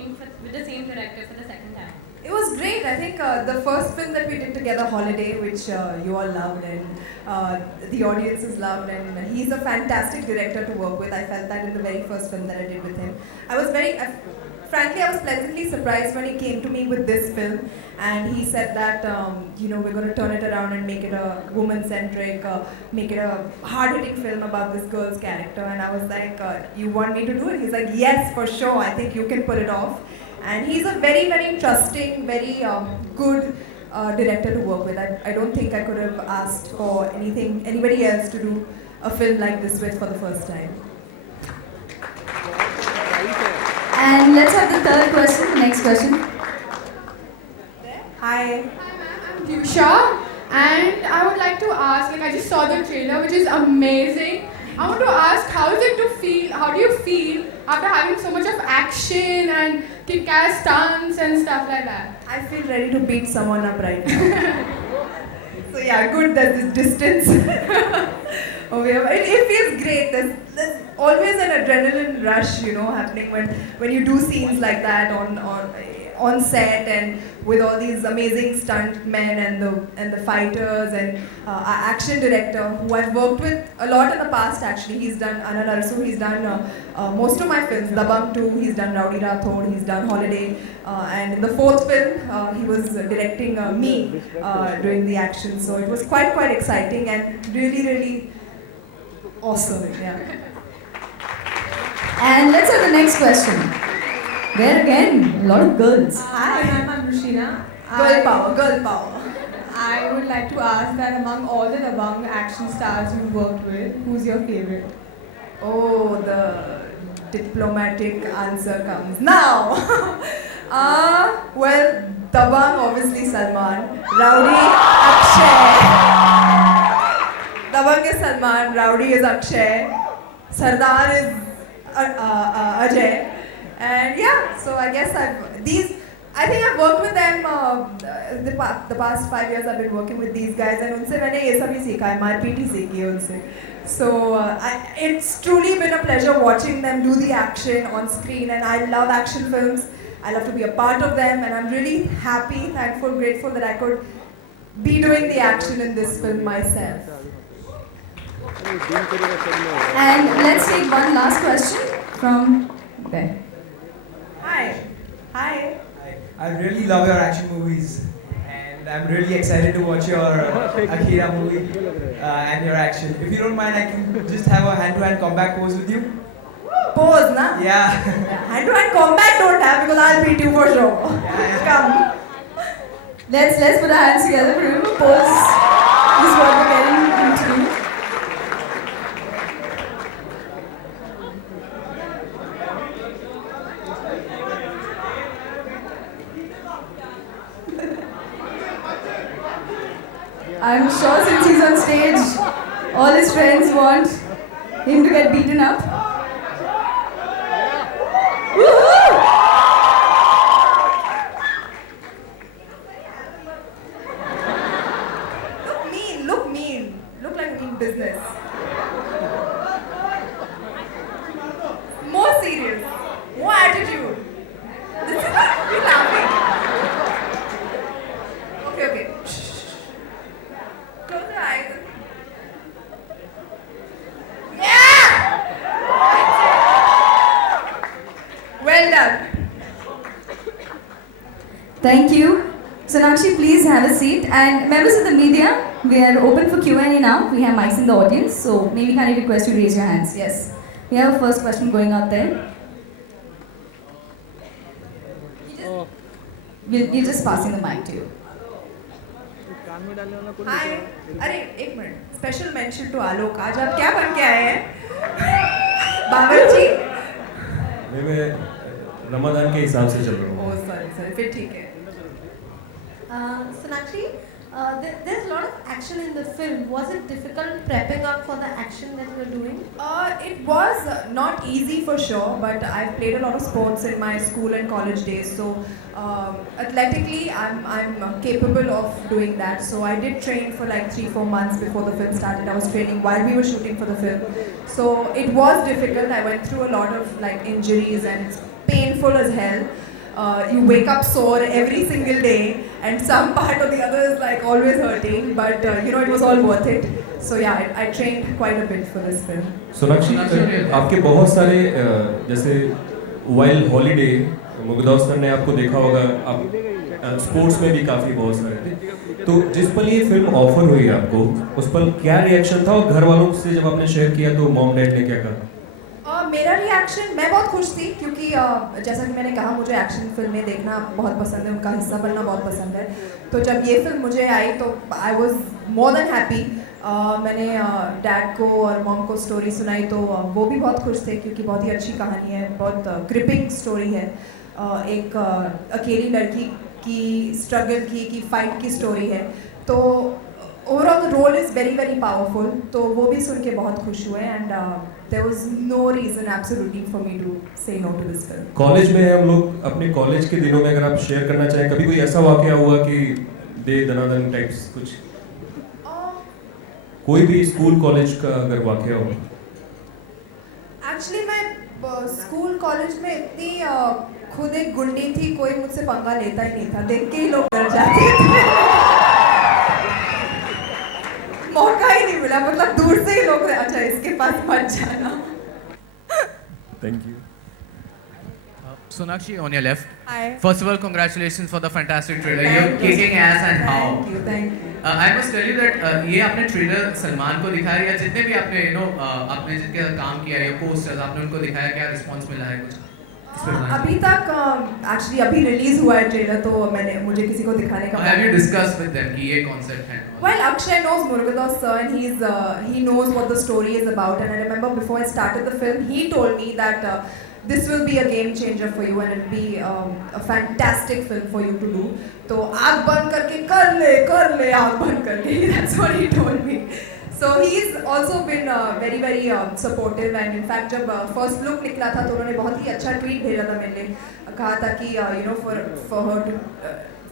working with the same director for the second time? It was great. I think the first film that we did together, Holiday, which you all loved and the audiences loved, and he's a fantastic director to work with. I felt that in the very first film that I did with him. I was frankly, I was pleasantly surprised when he came to me with this film, and he said that we're going to turn it around and make it a woman-centric, make it a hard-hitting film about this girl's character. And I was like, you want me to do it? He's like, yes, for sure. I think you can pull it off. And he's a very, very trusting, very good director to work with. I don't think I could have asked for anybody else to do a film like this with for the first time. And let's have the third question, the next question. Hi. Hi ma'am, I'm Kyusha, and I would like to ask, I just saw the trailer, which is amazing. I want to ask, how do you feel after having so much of action and kick-ass stunts and stuff like that? I feel ready to beat someone up right now. So yeah, good that this distance. It feels great. There's always an adrenaline rush, happening when you do scenes like that on set and with all these amazing stunt men and the fighters and our action director who I've worked with a lot in the past. Actually, he's done Anand Arsu, he's done most of my films, Dabang 2, he's done Rowdy Rathod, he's done Holiday, and in the fourth film he was directing me doing the action. So it was quite exciting and really awesome. Yeah. And let's have the next question. There again, a lot of girls. Hi, I'm Rushina. Girl power. I would like to ask that among all the Dabang action stars you've worked with, who's your favorite? Oh, the diplomatic answer comes now. Well, Dabang, obviously Salman. Rowdy, Akshay. Dabang is Salman, Rowdy is Akshay, Sardar is Ajay. And yeah, so I guess I think I've worked with them the past 5 years. I've been working with these guys, and उनसे मैंने ये सब ही सीखा है, मारपीट ही सीखी है उनसे. So it's truly been a pleasure watching them do the action on screen, and I love action films. I love to be a part of them, and I'm really happy, thankful, grateful that I could be doing the action in this film myself. And let's take one last question from there. Hi. I really love your action movies, and I'm really excited to watch your Akira movie and your action. If you don't mind, I can just have a hand-to-hand combat pose with you. Pose, na? Yeah. Hand-to-hand combat don't have because I'll beat you for sure. Come. Let's put our hands together for him. Pose is what we're getting into. I'm sure since he's on stage, all his friends want him to get beaten up. Woohoo! Look mean. Look like mean business. More serious. More attitude. This is not you laughing. Okay. Close your eyes. Yeah! Well done. Thank you. Sonakshi, please have a seat. And members of the media, we are open for Q&A now. We have mics in the audience, so maybe can I request you to raise your hands? Yes. We have a first question going out there. We're just passing the mic to you. Hi. अरे एक minute. Special mention to Alok. आज आप क्या बन के आए हैं? बावर्ची? मैं रमजान के हिसाब से चल रहा हूँ. Oh sorry. फिर ठीक है. Sonakshi, there's a lot of action in the film. Was it difficult prepping up for the action that you were doing? It was not easy for sure, but I've played a lot of sports in my school and college days. So athletically, I'm capable of doing that. So I did train for like 3-4 months before the film started. I was training while we were shooting for the film. So it was difficult. I went through a lot of like injuries and it's painful as hell. you wake up sore every single day, and some part or the other is like always hurting. But you know, it was all worth it. So yeah, I trained quite a bit for this film. Sonakshi आपके बहुत सारे जैसे while holiday मुगदास sir ने आपको देखा होगा, आप sports में भी काफ़ी बहुत सारे थे, तो जिस पल ये फिल्म ऑफर हुई आपको उस पल क्या रिएक्शन था, और घर वालों से जब आपने शेयर किया तो मॉम डैड ने क्या कहा? मेरा रिएक्शन, मैं बहुत खुश थी क्योंकि जैसा कि मैंने कहा, मुझे एक्शन फिल्में देखना बहुत पसंद है, उनका हिस्सा बनना बहुत पसंद है. तो जब ये फिल्म मुझे आई तो I was more than happy. मैंने डैड को और मॉम को स्टोरी सुनाई तो वो भी बहुत खुश थे क्योंकि बहुत ही अच्छी कहानी है, बहुत ग्रिपिंग स्टोरी है. एक अकेली लड़की की स्ट्रगल की फाइट की स्टोरी है. तो overall the role is very very powerful. तो वो भी सुन के बहुत खुश हुए. And there was no reason absolutely for me to say no to this film. College में हम लोग अपने कॉलेज के दिनों में अगर आप शेयर करना चाहें, कभी कोई ऐसा वाकया हुआ कि दे दनादन टाइप्स कुछ, कोई भी स्कूल कॉलेज का अगर वाकया हो? एक्चुअली मैं स्कूल कॉलेज में इतनी खुद एक गुंडी थी, कोई मुझसे पंगा लेता ही नहीं था, देख के ही लोग डर जाते थे. मौका ही नहीं मिला, मतलब दूर से ही लोग अच्छा इसके पास मत जाना. Thank you. Sonakshi, on your left. Hi. First of all, congratulations for the fantastic trailer. You're kicking ass and how. Thank you. I must tell you that ये आपने ट्रेलर सलमान को दिखाया या जितने भी आपने आपने जिनके साथ काम किया या पोस्टर्स आपने उनको दिखाया, क्या रिस्पांस मिला है कुछ? अभी तक एक्चुअली अभी रिलीज हुआ है ट्रेलर, तो मुझे किसी को दिखाने का. Have you discussed with them कि ये कॉन्सेप्ट है? Well, Akshay knows Murugadas sir, and he knows what the story is about. And I remember before I started the film, he told me that this will be a game changer for you, and it will be a fantastic film for you to do. तो आँख बंद करके कर ले आँख बंद करके. That's what he told me. So he's also been very very supportive, and in fact जब first look निकला था तो उन्होंने बहुत ही अच्छा tweet भेजा था मेरे लिए. कहा था कि you know for her to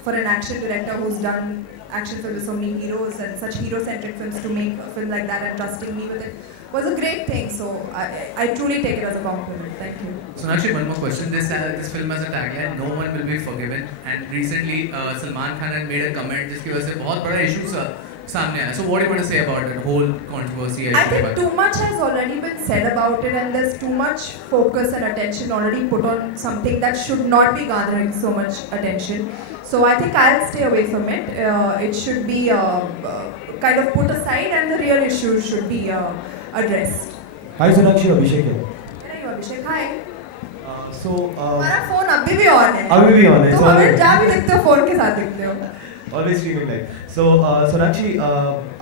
for an action director who's done action films with so many heroes and such hero-centric films to make a film like that and trusting me with it was a great thing. So I truly take it as a compliment. Thank you. Sonakshi, one more question. This film has a tagline, "No one will be forgiven." And recently, Salman Khan had made a comment जिसकी वजह से बहुत बड़ा issue सामने आया. So what do you want to say about it whole controversy? I think too much has already been said about it, and there's too much focus and attention already put on something that should not be garnering so much attention. So I think I'll stay away from it. It should be kind of put aside, and the real issues should be addressed. Hi Sonakshi, Abhishek here. Hey Abhishek, hi. हमारा phone अभी भी on है. अभी भी on है. तुम अगर जहाँ भी दिखते हो फोन के साथ दिखते हो. Always streaming live. So Sonakshi,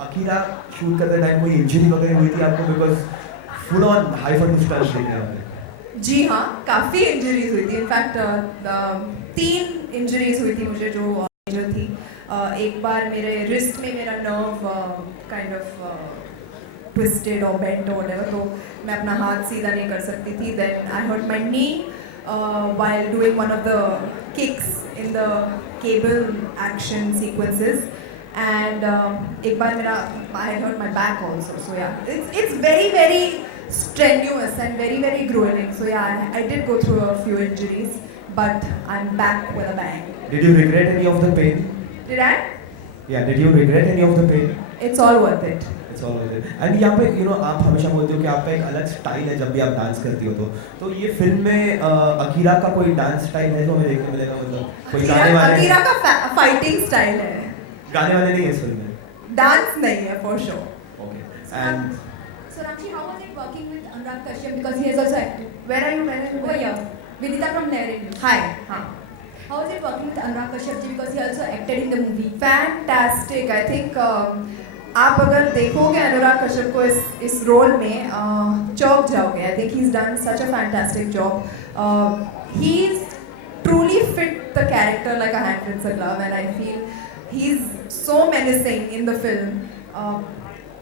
Akira shoot करते टाइम कोई इंजरी वगैरह हुई थी आपको? Because full on high fun stunts देखे आपने. जी हाँ, काफ़ी इंजरीज हुई थी. इनफैक्ट 3 इंजरीज हुई थी मुझे जो मेजर थी. एक बार मेरे रिस्ट में मेरा नर्व काइंड ऑफ ट्विस्टेड और बेंट और व्हाटएवर, तो मैं अपना हाथ सीधा नहीं कर सकती थी. Then I hurt my knee while doing one of the kicks in the cable action sequences, and एक बार मेरा I hurt my back also. So yeah, it's very very strenuous and very very grueling. So yeah, I did go through a few injuries, but I'm back with a bang. Did you regret any of the pain? Did I? Yeah, did you regret any of the pain? It's all worth it. It's all worth it. And यहाँ पे आप हमेशा बोलते हो कि आपका एक अलग स्टाइल है जब भी आप डांस करती हो, तो ये फिल्म में अकीरा का कोई डांस स्टाइल है जो हमें देखने मिलेगा? मतलब कोई गाने वाले? अकीरा का फाइटिंग स्टाइल है. गाने वाले नहीं है इस फिल्म में? डांस नहीं है for sure. Okay. And Sonakshi, how was it working with Anurag Kashyap, because he has also acted? Where are you? Over here. Vidita from Narrative. Hi. हाँ. How was it working with Anurag Kashyap ji, because he also acted in the movie? Fantastic. I think आप अगर देखोगे अनुराग कश्यप को इस role में चौंक जाओगे. I think he's done such a fantastic job. He's truly fit the character like a hand fits a glove, and I feel he's so menacing in the film.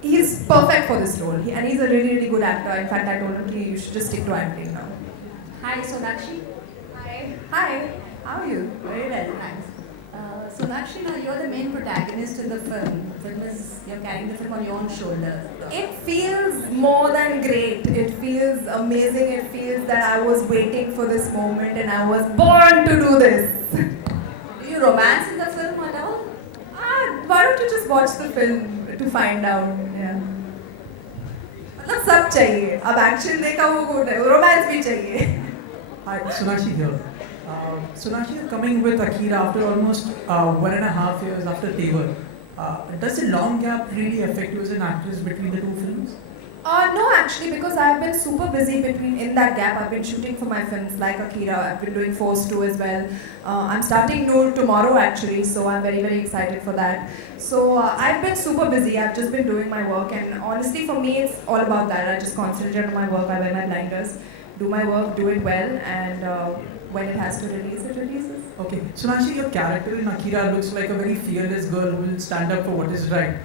He's perfect for this role, and he's a really really good actor. In fact, I told him कि you should just stick to acting now. Hi, Sonakshi. Hi. Hi. How are you? Very well, thanks. Sonakshi, now you're the main protagonist in the film. You're carrying the film on your own shoulders. It feels more than great. It feels amazing. It feels that I was waiting for this moment and I was born to do this. Do you romance in the film at all? Why don't you just watch the film to find out? Yeah. मतलब सब चाहिए. अब action देखा वो good है. Romance भी चाहिए. Hi, Sonakshi here. Sonakshi, you're coming with Akira after almost 1.5 years after Taylor. Does the long gap really affect you as an actress between the two films? No, actually, because I've been super busy in that gap. I've been shooting for my films like Akira. I've been doing Force 2 as well. I'm starting Noor tomorrow actually, so I'm very, very excited for that. So I've been super busy. I've just been doing my work, and honestly, for me, it's all about that. I just concentrate on my work. I wear my blinders, do my work, do it well, and when it has to release, it releases. Okay, Sonakshi, your character in Akira looks like a very fearless girl who will stand up for what is right.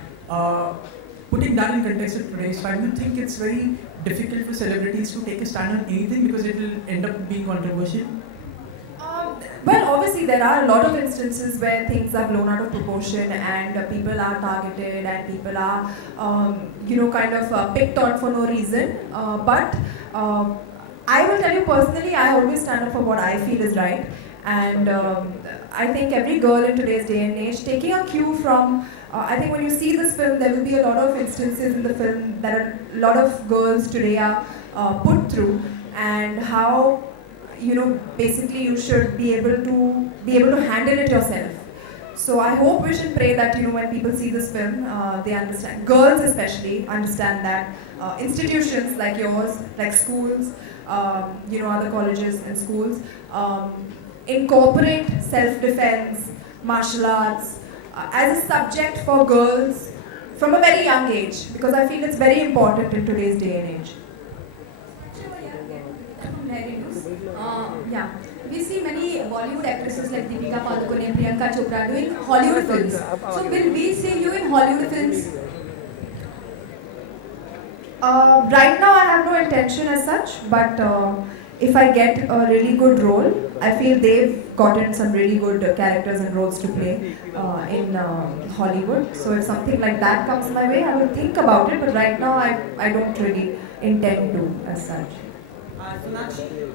Putting that in context of today's time, do you think it's very difficult for celebrities to take a stand on anything because it will end up being controversial? Well, obviously there are a lot of instances where things are blown out of proportion and people are targeted and people are, kind of picked on for no reason. But I will tell you personally, I always stand up for what I feel is right. And I think every girl in today's day and age, taking a cue from, I think when you see this film, there will be a lot of instances in the film that a lot of girls today are put through, and how, basically you should be able to handle it yourself. So I hope, wish and pray that, when people see this film, they understand, girls especially, understand that institutions like yours, like schools, other colleges and schools, incorporate self-defense, martial arts, as a subject for girls from a very young age, because I feel it's very important in today's day and age. Yeah, we see many Bollywood actresses like Deepika Padukone, Priyanka Chopra doing Hollywood films. So will we see you in Hollywood films? Right now I have no intention as such, but if I get a really good role, I feel they've gotten some really good characters and roles to play in Hollywood. So if something like that comes my way, I will think about it, but right now I don't really intend to as such. Sonakshi,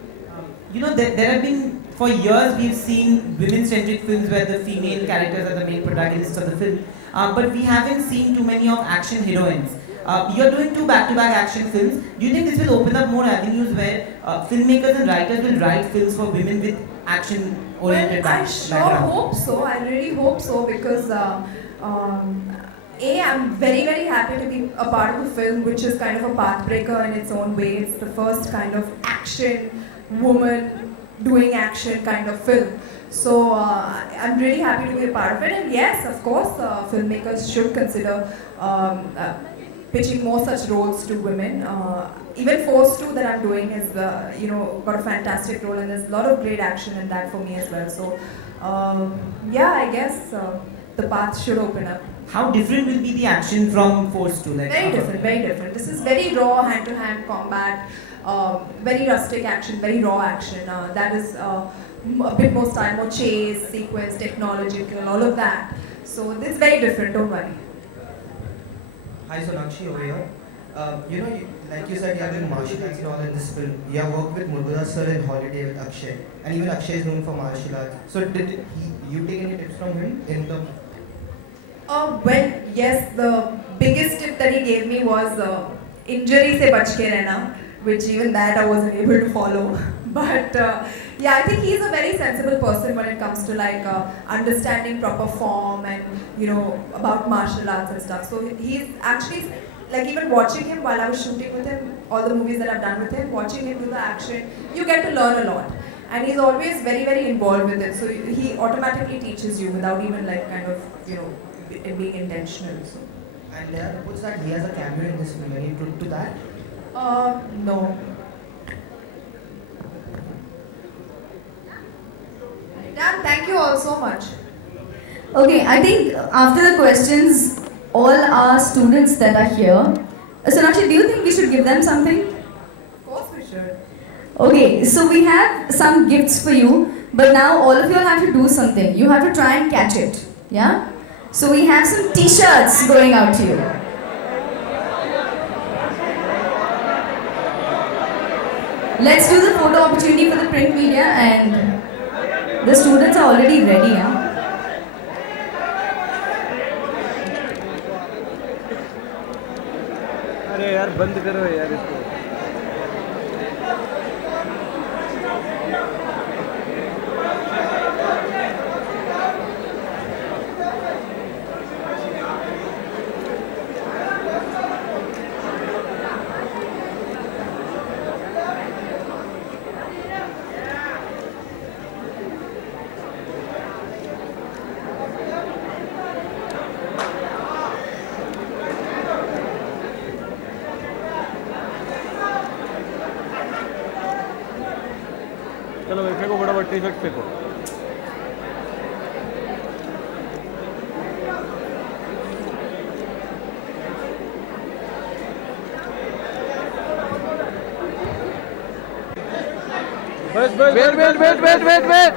there have been, for years we've seen women-centric films where the female characters are the main protagonists of the film, but we haven't seen too many of action heroines. You're doing 2 back-to-back action films. Do you think this will open up more avenues where filmmakers and writers will write films for women with action-oriented I sure hope so. I really hope so, because I'm very, very happy to be a part of a film which is kind of a pathbreaker in its own way. It's the first kind of action woman doing action kind of film. So I'm really happy to be a part of it. And yes, of course, filmmakers should consider pitching more such roles to women. Even Force 2 that I'm doing is, got a fantastic role, and there's a lot of great action in that for me as well. So, I guess the path should open up. How different will be the action from Force 2? Very different, very different. This is very raw hand-to-hand combat, very rustic action, very raw action. That is a bit more style, more chase, sequence, technological, all of that. So this is very different, don't worry. Hi Sonakshi over here. Like you said, you are doing martial arts and all in this film. You have worked with Mahurats sir in Holiday with Akshay, and even Akshay is known for martial arts. So did you take any tips from him in the? Well, yes. The biggest tip that he gave me was injury se bach ke rehna, which even that I wasn't able to follow. But I think he's a very sensible person when it comes to understanding proper form and about martial arts and stuff. So he's actually, even watching him while I was shooting with him, all the movies that I've done with him, watching him do the action, you get to learn a lot. And he's always very, very involved with it. So he automatically teaches you without even it being intentional. So. And there are reports that he has a cameo in this film. Any truth to that? No. Dan, thank you all so much. Okay, I think after the questions, all our students that are here, Sonakshi, do you think we should give them something? Of course we should. Okay, so we have some gifts for you. But now all of you all have to do something. You have to try and catch it. Yeah? So we have some t-shirts going out to you. Let's do the photo opportunity for the print media, and the students are already ready. Yeah? अरे यार बंद करो यार इसको चलो भाई फेंको फटाफट टी शर्ट फेंको बस बस wait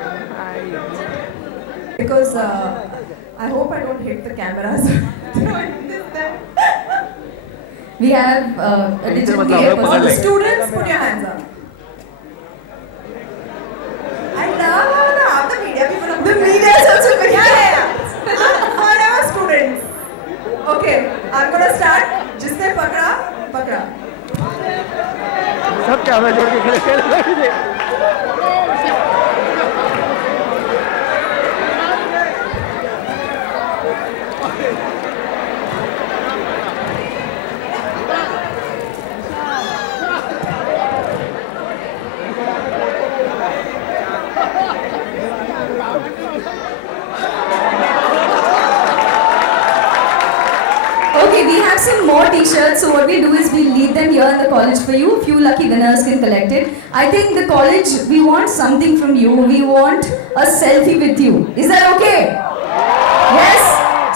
Because I hope I don't hit the cameras. We have a digital media All the person. students, put your hands up. I love how the media people are. The media is also very. Yeah. Forever students. Okay, I'm gonna start. जिसने पकड़ा, पकड़ा. सब camera जोड़ के खड़े Okay, we have some more t-shirts, so what we do is we leave them here in the college for you. Few lucky winners can collect it. I think the college, we want something from you. We want a selfie with you. Is that okay? Yes?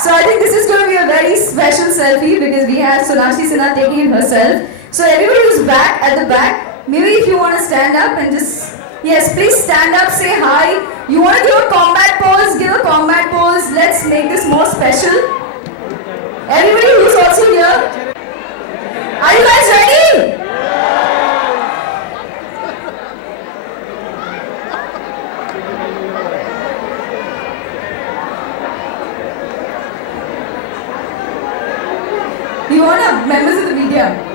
So I think this is going to be a very special selfie because we have Sonakshi Sinha taking it herself. So everybody who's back at the back, maybe if you want to stand up and just, yes, please stand up, say hi. You want to give a combat pose, give a combat pose. Let's make this more special. Everybody who's also here, are you guys ready? We want members of the media.